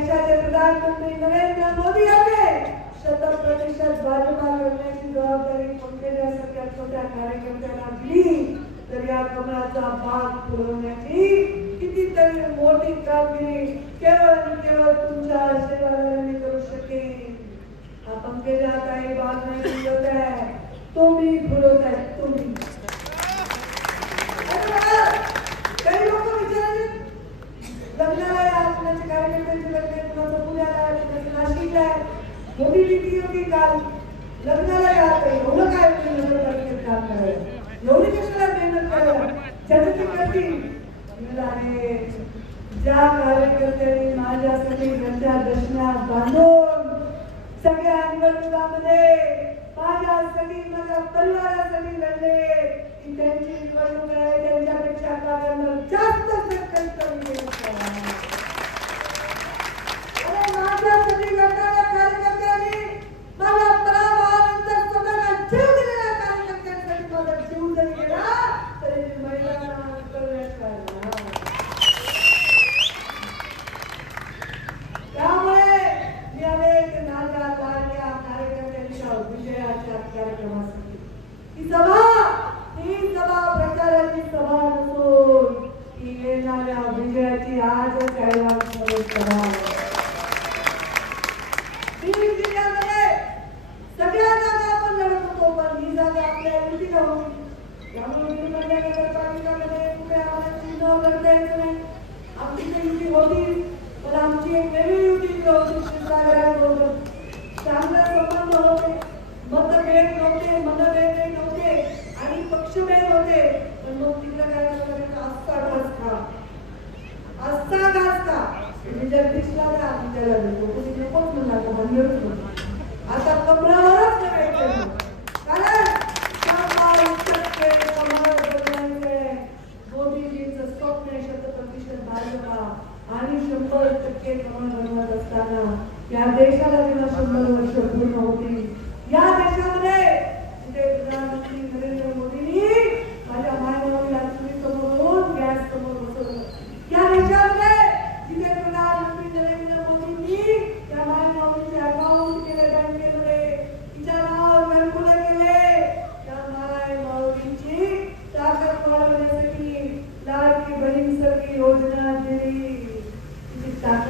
देशाचे प्रधानमंत्री नरेंद्र मोदी यांनी शंभर प्रतिशत भाजपा लढण्याची जबाबदारी कोणत्या छोट्या कार्यकर्त्यांना दिली. तर या कमळाचा भाग पुरवण्याची कितीतरी मोठी कामगिरी केवळ आणि केवळ तुमच्या आशीर्वादाने करू शकेल हा गेल्या काही भाग नाही पुरवत आहे. तुम्ही पुरवत आहे तुम्ही. काही लोक विचारायचे? लग्नाला लग्नाचे कार्यकर्त्यांचे लग्न कुणाचं पुण्याला आहे कुणाचं नाशिकला आहे. मोठी भीती होती काल. लग्नाला यात एवढं काय होतं नगर पालिकेत काम करायला? एवढी कशाला मेहनत करायला? ज्याचं ते करतील. ज्या कार्यकर्त्यांनी माझ्यासाठी घरच्या दर्शनात बांधून सगळ्या निवडणुकामध्ये माझ्यासाठी माझ्या परिवारासाठी लढले. त्यांची निवडणूक आहे. त्यांच्यापेक्षा कार्यांना जास्त संकल्प Gracias. Dr.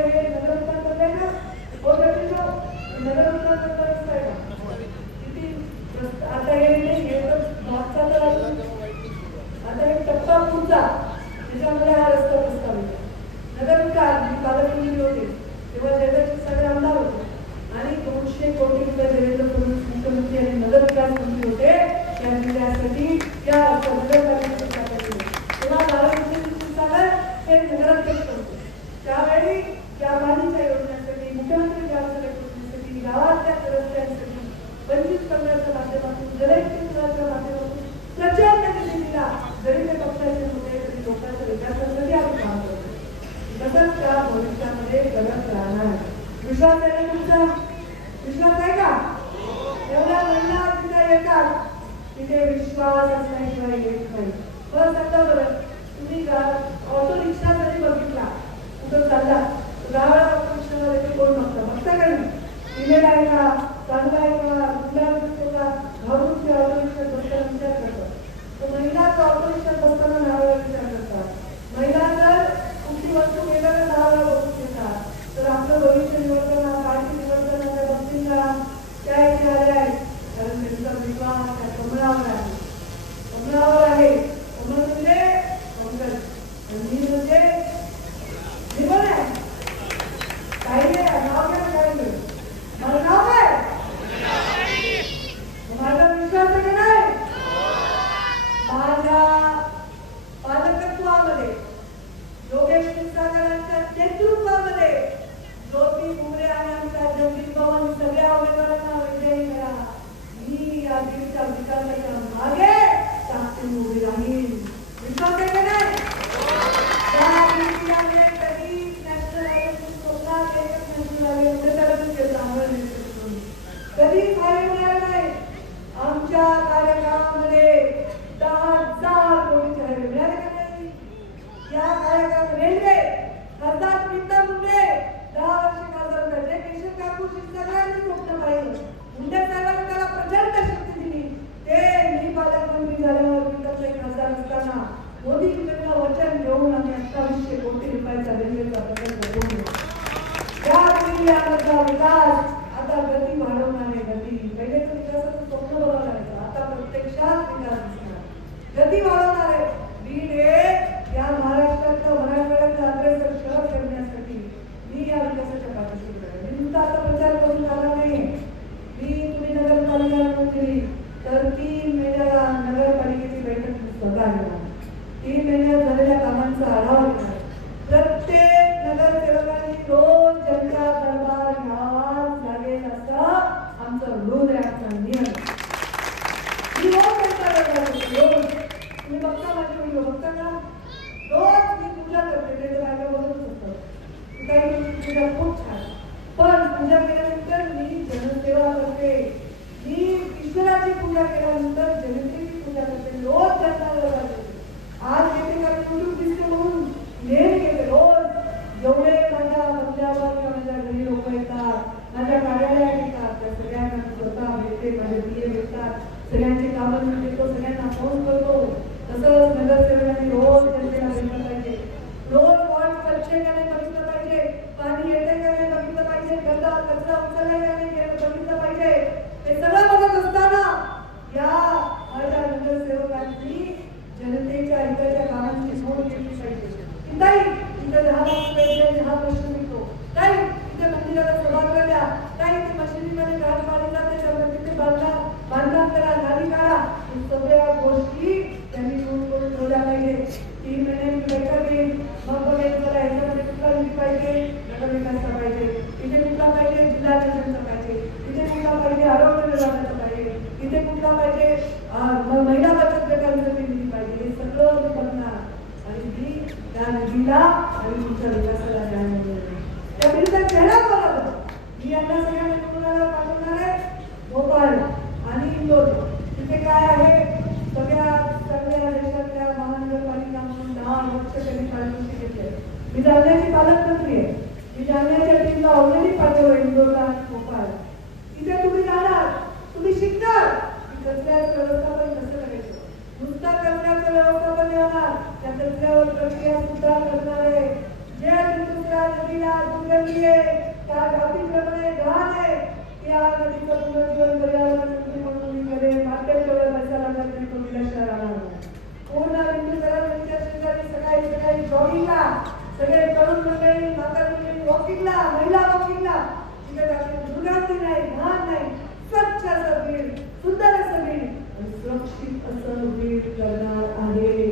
निश्चित असं वीर करणार आहे.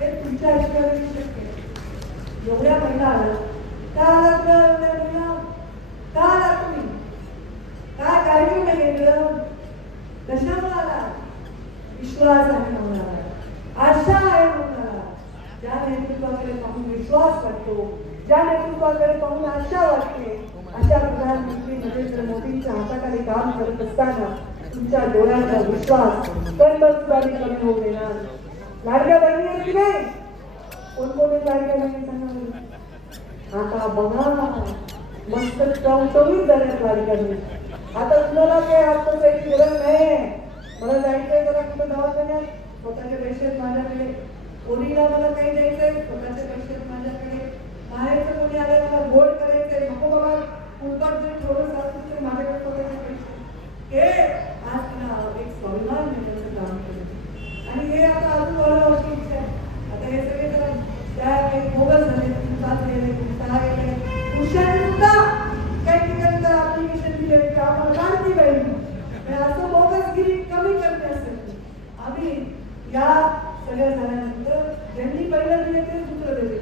हे तुमच्या आयुष्यावर शक्य एवढ्या महिला आला का आला तर महिला का आला तुम्ही? काय काय नाही वेगळं कशामुळे आला? विश्वास आहे म्हणून आशा आहे म्हणून आला ज्या नेतृत्वाकडे पाहून विश्वास वाटतो ज्या नेतृत्वाकडे पाहून आशा वाटते अशा प्रधानमंत्री नरेंद्र मोदींच्या हाताखाली काम करत असताना तुमच्या डोळ्याचा विश्वास कणबसद्वारे कमी होऊ देणार लाडक्या बहिणी आहेत की नाही कोण कोण लाडक्या बहिणी सांगा आता बघा मस्त चवचवीत झाल्यात लाडक्या बहिणी. आता कुणाला काही आत्मसाची गरज नाही. मला जायचंय जरा कुठं दवाखान्यात. स्वतःच्या पैशात माझ्याकडे. कोणीला मला काही द्यायचंय. स्वतःच्या पैशात माझ्याकडे. बाहेरचं कोणी आलं मला गोड करायचंय. नको बाबा. कुलपाट जे थोडं सासू ते माझ्याकडे स्वतःच्या पैसे हे स्वाभिमान मिळण्याचं म्हणजे काम केलं. आणि हे आता अजून वर्ष अशी इच्छा आहे आता हे सगळे जरा त्या काही बोगस झाले तुमचाच गेले तुमचा गेले पुरुषांनी सुद्धा काही ठिकाणी तर ऍप्लिकेशन दिले की आम्हाला लाडकी बहीण म्हणजे असं बोगसगिरी कमी करण्यासाठी आम्ही या सगळ्या झाल्यानंतर ज्यांनी पहिलं दिले तेच दुसरं दिले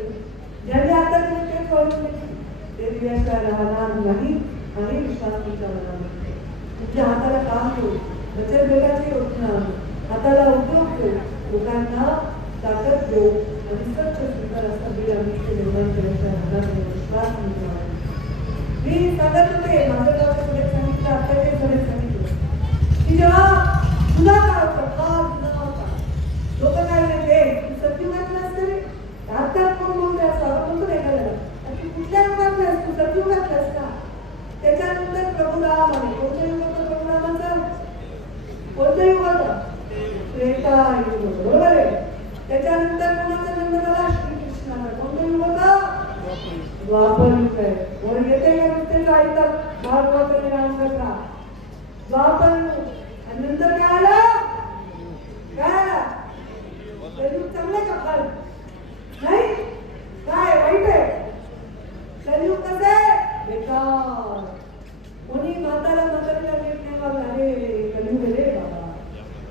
ज्यांनी आता दिले तेच वाढून दिले ते दिल्याशिवाय राहणार नाही आणि विश्वास तुमच्या मनामध्ये तुमच्या हाताला काम देऊ बचत गटाची योजना हाताला उद्योग देऊ लोकांना ताकद देऊ आणि स्वच्छ सुंदर असं बीड आम्ही इथे निर्माण केल्याच्या मनामध्ये विश्वास आमच्या आहे. मी सांगत होते माझ्या गावात सगळे सांगितलं आपल्याकडे सगळे सांगितलं की जेव्हा जुना काळ होता फार जुना होता लोक काय म्हणायचे तू सत्ययुगात नसते रे आता कोण बोलते असं आपण बोलतो नाही एखाद्याला आणि तू कुठल्या युगात नाहीस तू सत्ययुगात नाहीस का त्याच्यानंतर प्रभू राम आले कोणत्या युगात प्रभू रामाचा कोणत्या युगाचा त्रेता युग बरोबर आहे? त्याच्यानंतर कोणाचा जन्म झाला? श्रीकृष्णाचा. कोणत्या युगाचा द्वापर युग आहे वर येते या नुसतेच ऐकतात भागवताने नाम करता. द्वापर युग आणि नंतर काय आलं? काय आलं? युग चांगलं का फळ नाही? काय वाईट आहे? कलियुग कसं? आहे बेकार. कोणी म्हातारा म्हातारीला नीट नाही वागला रे कलियुग आहे रे बाबा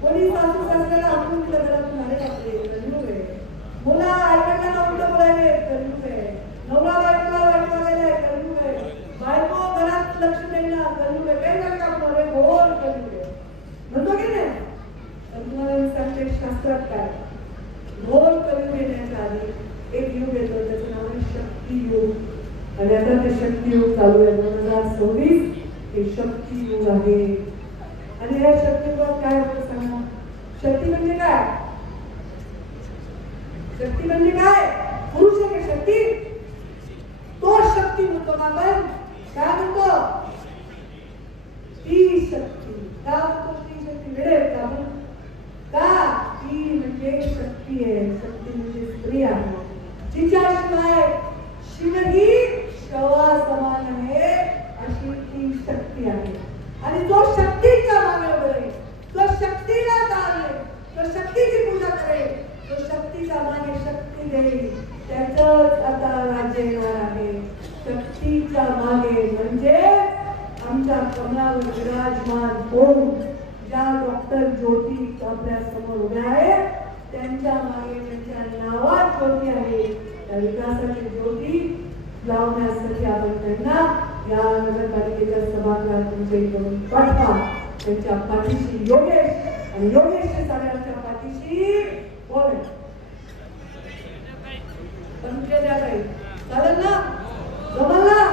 कोणी सासू सासऱ्याला आपण दिलं घरातून अरे बापरे कलियुग आहे मुला आईवडिलांना उलट बोलायले कलियुग आहे नवरा बायकोला वाईट बोलायला कलियुग आहे बायको घरात लक्ष देईना कलियुग आहे काही नाही का अरे बोल कलियुग आहे म्हणतो की नाही तर तुम्हाला मी सांगते शास्त्रात काय घोर कलियुग येण्याच्या आधी एक युग येतो त्याचं नाव आहे शक्ती युग आणि आता ते शक्ती योग चालू आहे. दोन हजार सव्वीस हे शक्ती योग आहे. आणि या शक्तीवर काय होतं सांगा शक्ती म्हणजे काय? शक्ती म्हणजे काय? पुरुष आहे शक्ती. तो शक्ती म्हणतो का आपण. काय म्हणतो? ती शक्ती. का म्हणतो? ती शक्ती मिळेल का आपण? का? ती म्हणजे शक्ती आहे. शक्ती म्हणजे स्त्री आहे. तिच्याशिवाय शिवही शवा समान आहे अशी ती शक्ती आहे आणि जो शक्तीचा मागे बरे तो शक्तीला तारेल तो शक्तीची पूजा करेल तो शक्तीचा मागे शक्ती देईल त्याच आता राज्य येणार आहे शक्तीच्या मागे म्हणजे कमला कमलावर विराजमान होऊन ज्या डॉक्टर ज्योती आपल्यासमोर उभ्या आहेत त्यांच्या मागे त्यांच्या नावात ज्योती आहे. त्या विकासाची ज्योती लावण्यासाठी आपण त्यांना या नगरपालिकेच्या सभागृहात तुमचे करून पाठवा. त्यांच्या पाठीशी योगेश आणि योगेश सगळ्यांच्या पाठीशी कोण आहे? पंकजा चालेल ना? जमल ना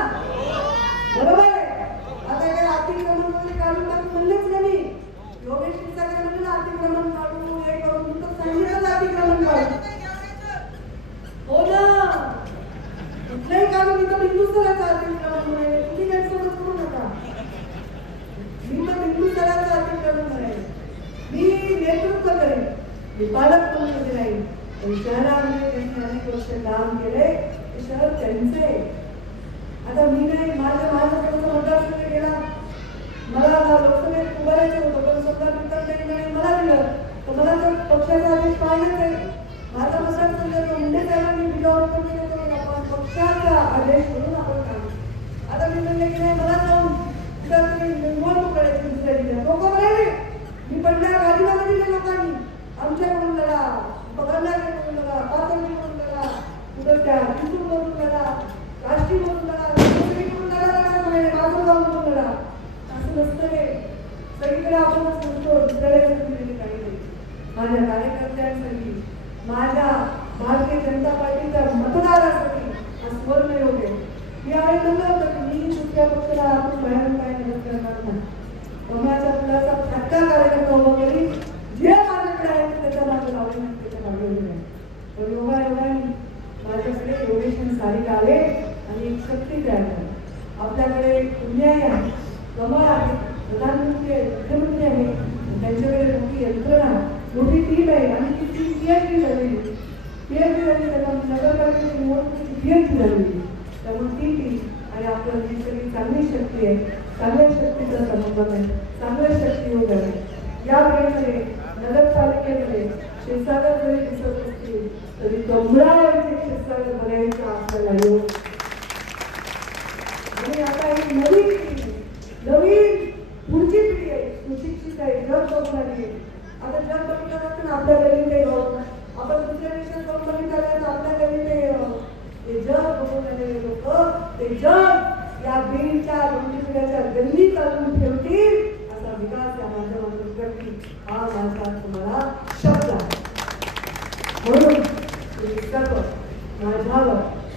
बरोबर आहे आता काय म्हणलेच योगेश म्हणले ना अतिक्रमण काढू हे करू मी तर सांगितलं. ना अतिक्रमण काढू हो ना. कुठलंही काढू मी तर बिंदू स्थळाचं अतिक्रमण म्हणाले तुम्ही गैरसमज करू नका. मी तर अतिक्रमण मी नेतृत्व करेन. मी पालक म्हणून पण शहरामध्ये त्यांनी अनेक वर्ष काम केले ते शहर त्यांचं आहे आता मी नाही माझ्या स्वतःचा मतदारसंघ गेला. मला ना लोकसभेत उभं राहायचं होतं पण सरकार मित्र त्यांनी मला दिलं. तर मला तर पक्षाचा आदेश पाहिजेच आहे. माझा मतदारसंघ जो मुंडे साहेबांनी बिलावर कमी करून आपण पक्षाचा आदेश म्हणून आपण काम आता मी म्हणले की नाही मला जाऊन कुठं तुम्ही निवडणूक करायची दुसऱ्या जिल्ह्यात लोक म्हणाले मी पडल्या राजीनामा दिले लोकांनी. आमच्याकडून लढा बघायलाकडून लढा पातळी पातळीकडून लढा उदर त्या तिथून करून लढा राष्ट्रीय म्हणून लढा सगळीकडून लढा लढा म्हणे माझं गाव म्हणून लढा नसतं रे सगळीकडे आपणच म्हणतो दुसऱ्याला माझ्या कार्यकर्त्यांसाठी माझ्या भारतीय जनता पार्टीच्या मतदारासाठी हा सुवर्ण आहे. मी यावेळी म्हणलं होतं की मी दुसऱ्या पक्षाला आतून बाहेरून काय मदत करणार. नाही कमळाच्या फुलाचा फटका कार्यकर्ता उभा करी जे माझ्याकडे आहे त्याच्यामागे लावले नाही त्याच्यामागे उभे पण योगा योगाने माझ्याकडे सारी आले आणि एक शक्ती तयार झाली आपल्याकडे पुण्य आहे. कमळ आहे प्रधानमंत्री आहे मुख्यमंत्री आहे त्यांच्याकडे मोठी यंत्रणा मोठी टीम आहे आणि ती टीम पी एच डी झालेली पी एच डी झाली त्यांना नगरपालिकेची एच डी झालेली त्यामुळे ती टीम आणि आपलं जी सगळी चांगली शक्ती आहे चांगल्या शक्तीचा संबंध आहे चांगल्या शक्ती होत आहे. या वेळेमध्ये नगरपालिकेमध्ये शिरसागर जरी दिसत असतील तरी डोंगरावरचे शिरसागर बघायचा आपल्याला योग आणि आता एक नवीन पिढी नवीन पुढची पिढी आहे सुशिक्षित आहे जग बघणारी आहे आता जग बघितलं आपल्या घरी ते आपण दुसऱ्या देशात जाऊन बघितलं तर आपल्या घरी ते जग बघून आलेले लोक ते जग या बीडच्या दोन्ही पिढ्याच्या गल्ली आणून ठेवतील असा विकास या माध्यमातून करतील हा माझा तुम्हाला शब्द आहे. म्हणून सर्व माझ्यावर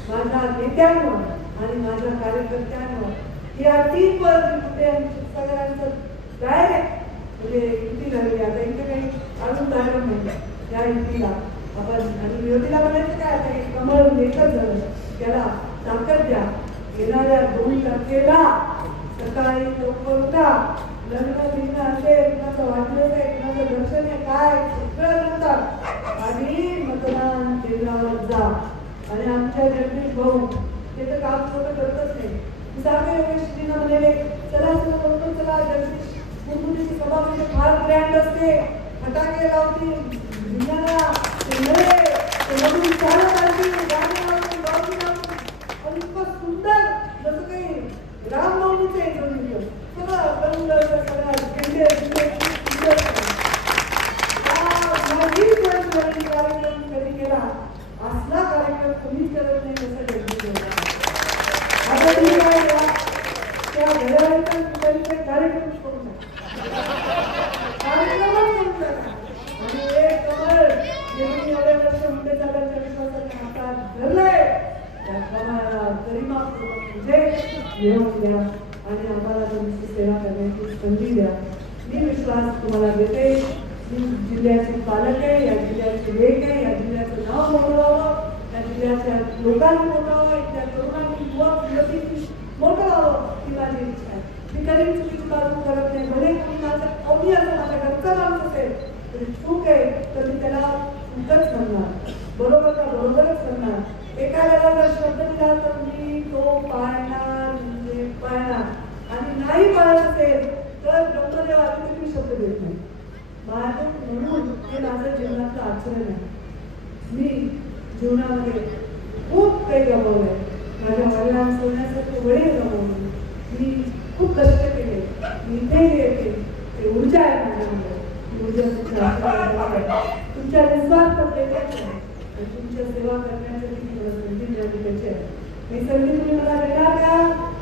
माझ्या नेत्यांवर आणि माझ्या कार्यकर्त्यांवर या तीन जी कुठे सगळ्यांचं डायरेक्ट म्हणजे युती झालेली आहे. आता इथे काही अजून झालं नाही त्या युतीला आपण आणि विरोधीला म्हणायचं काय आता हे कमळ एकच झालं त्याला ताकद द्या येणाऱ्या दोन तारखेला सकाळी लवकर उठा लग्न बिग्न असे कुणाचं वाटलं आहे कुणाचं दर्शन आहे काय सगळं नव्हतं आणि मतदान केंद्रावर जा. आणि आमच्या जगदीश भाऊ ते तर काम छोटं करतच नाही. सारखे सांगते योगेशजींना म्हणाले चला चला बघतो चला जगदीश मुंबईची सभा म्हणजे फार ग्रँड असते. फटाके लावतील धिंगाणा, इतकं सुंदर जसं काही रामनवमीचं आहे कार्यक्रम कधी केला असला कार्यक्रम कोणीच करत नाही त्या घड्याळाच्या ठिकाणी कार्यक्रम करू आणि धरलंय त्या गरिमापूर्वक म्हणजे द्या आणि आम्हाला संधी द्या मी विश्वास तुम्हाला देते मी जिल्ह्याचे पालक आहे या जिल्ह्याचे लेख आहे या जिल्ह्याचं नाव मोठं त्या या जिल्ह्याच्या लोकांनी मोठं व्हावं इथल्या तरुणांनी युवा युवतींनी मोठं व्हावं ही माझी इच्छा आहे मी कधी चुकीची बाजू करत नाही भले कोणी माझं कमी असं माझ्या घरचा माणूस असेल तरी चूक आहे तर मी त्याला चूकच म्हणणार बरोबर का बरोबरच म्हणणार एखाद्याला जर शब्द दिला तर मी तो पाळणार म्हणजे पाळणार आणि नाही पाळत असेल तर ब्रह्मदेव आधी मी शब्द देत नाही. माझं म्हणून हे माझं जीवनातलं आचरण आहे. मी जीवनामध्ये खूप काही गमावलंय. माझ्या वडिलांना सोडण्यासाठी वडील गमावले मी खूप कष्ट केले. मी इथे येते. ते ऊर्जा आहे माझ्यामध्ये. ऊर्जा तुमच्या निस्वार्थ प्रेमाची आहे. तुमच्या सेवा करण्यासाठी मला संधी मिळाली त्याची आहे. मी संधी तुम्ही मला देणार का